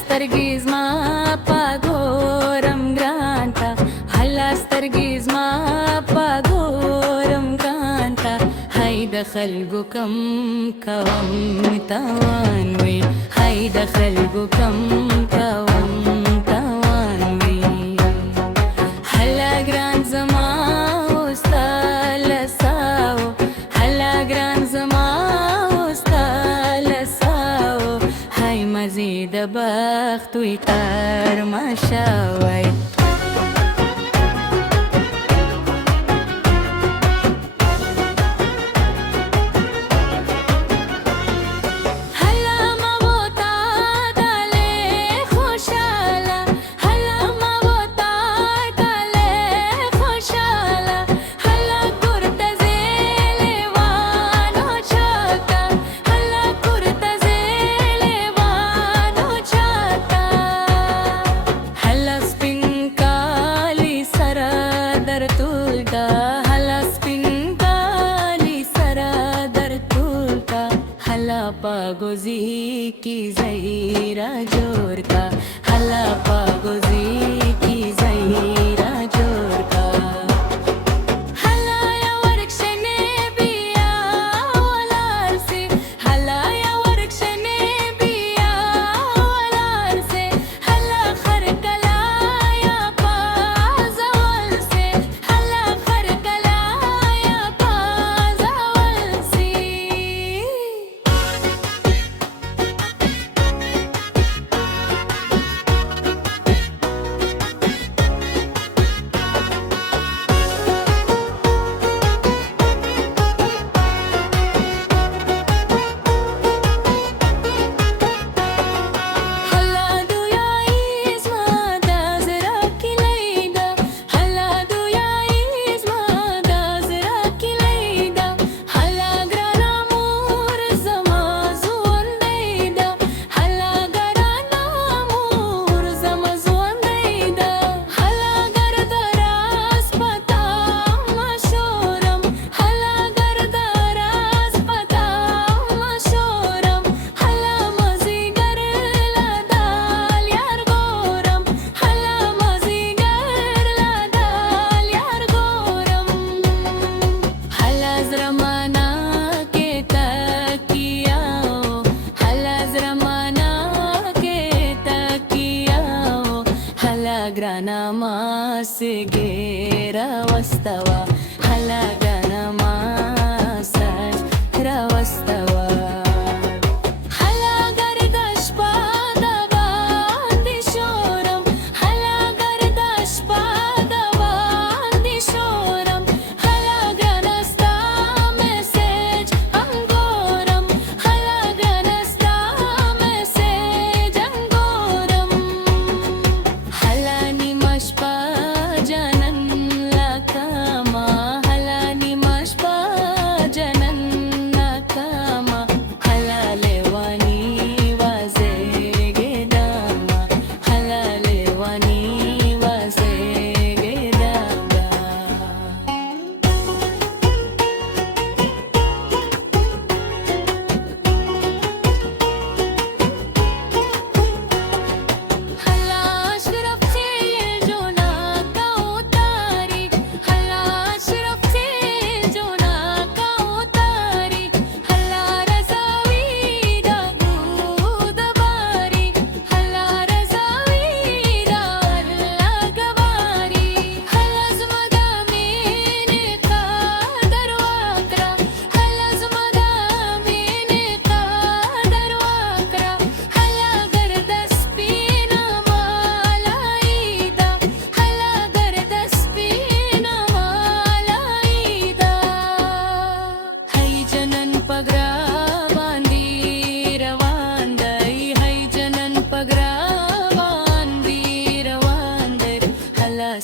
سترګې زما په ګورم ګران ته، هله سترګې زما په ګورم ګران ته، هی د خلکو کم کوم تاوان وي، هی د خلکو کم کوم تاوان وي. هله ګران زما ستا له ساو، هله ګران زما ستا له ساو، هی مزې د بخت وي ترماشه وی. पागोजी की ज़हीरा जोर का, हला पागोजी की ज़हीरा जोर का, हलाया वर्कशने बिया वलार से, हलाया वर्कशने बिया वलार से, हला खरकलाया पाज़वल से, हला खरकलाया पाज़वल से. Grana mas gera wastawa, hala grana mas rawastawa, hala gardash padava dishoram, hala gardash padava dishoram, hala grana sta message angoram, hala grana sta message angoram, hala Mashpa janan lakama, halani mashpa janan lakama, halalewani wazegedama, halalewani wazegedama.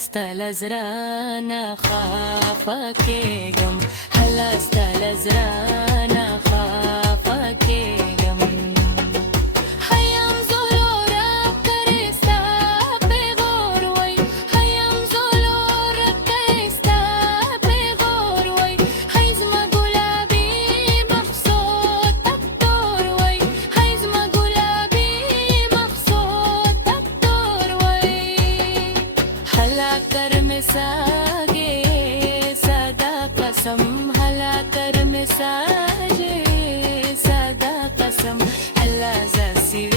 Stalazrana khafa kegam, hala stalazrana khafa kegam, hayam zulora karista begorway, hayam zulora karista begorway, hayzma gulabi maqsud taktorway, hayzma gulabi maqsud هلا تر مساج سادا قسم هلا زاسي